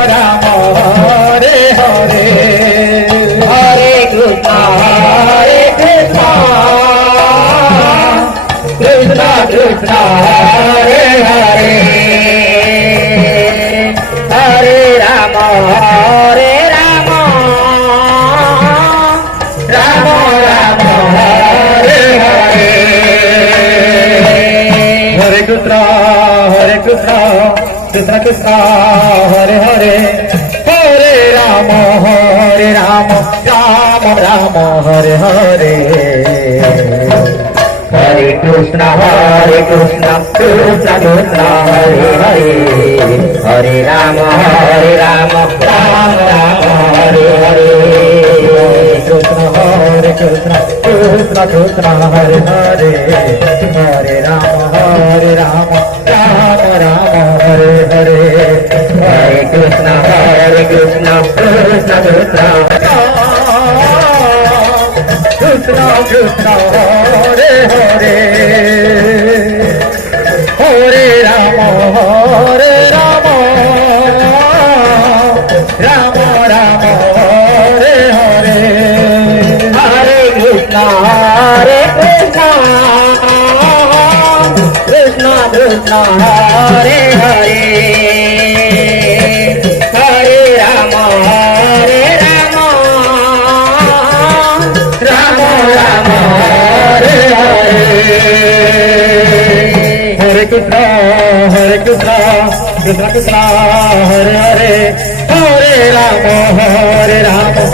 Rama Hare Hare Hare Krishna Krishna Krishna Hare Hare Hare Rama Rama Rama Hare Hare Hare Krishna Krishna Krishna Hare Hare Hare Rama Rama Rama Hare Hare Hare Krishna Krishna Krishna Hare Hare Hare Rama Rama Rama Hare Hare Krishna Krishna Krishna Hare Hare Hare Rama Rama Rama Rama Hare Hare Hare Krishna Krishna Krishna Krishna Krishna Hare Hare Hare Rama Rama Rama Rama Hare Hare Hare Krishna Krishna Krishna Hare Hare Hare Rama Rama Rama Hare Hare Hare Krishna Krishna Krishna Hare Hare Hare Rama Rama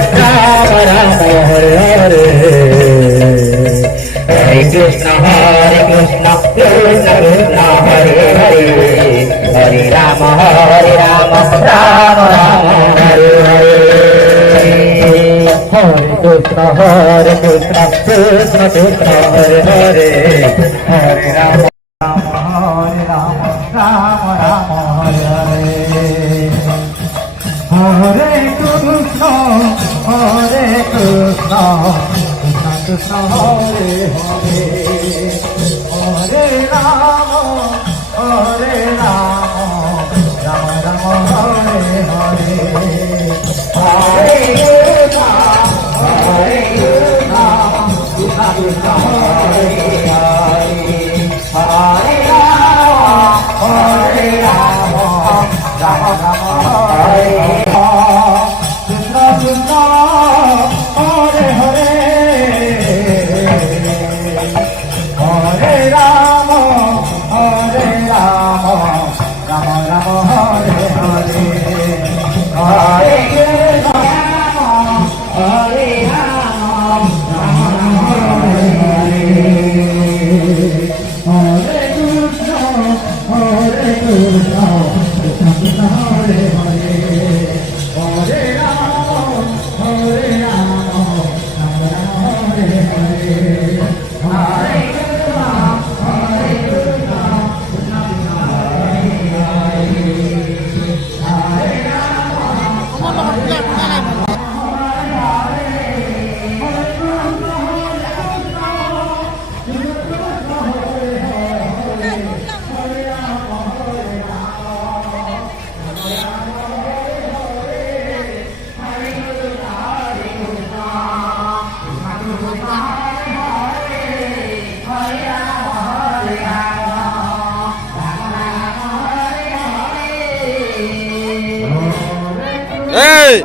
Rama Hare Hare Hare Krishna Krishna Krishna Hare Hare Hare Rama Rama Rama Hare Hare Hare Krishna Krishna Krishna Hare Hare Hare Rama Rama Rama Hare Hare Hare Krishna Krishna Krishna Hare Hare Hare Rama Rama Rama Hare Hare Hare Krishna Krishna Krishna Hare Hare Hare Rama Rama Rama Hare Krishna Krishna Hare Hare Hare Rama Rama Rama Hare Hare Hare Krishna Hare Rama Hare Hare Hare Krishna Krishna Krishna Hare Hare Hare Rama Rama Hare Hare Hare Hey!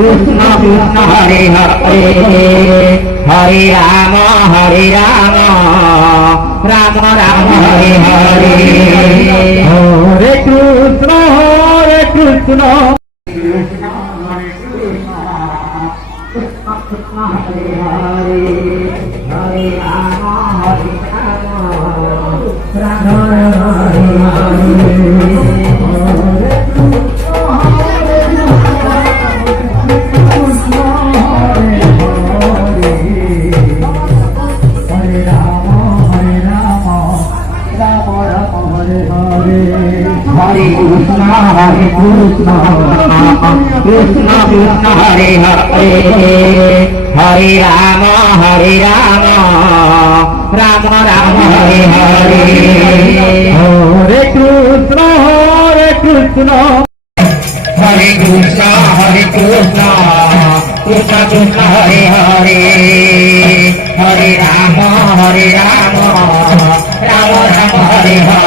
Krishna Krishna Hare Hare Hare Ram Ram Ram Hare Hare Hare Krishna Hare Krishna Hare Ram Ram Hare Krishna Krishna Krishna Hare Hare Hare Ram Ram Ram Hare Hare Hare Krishna Krishna Krishna Krishna Krishna Hare Hare Hare Ram Ram Ram Hare Hare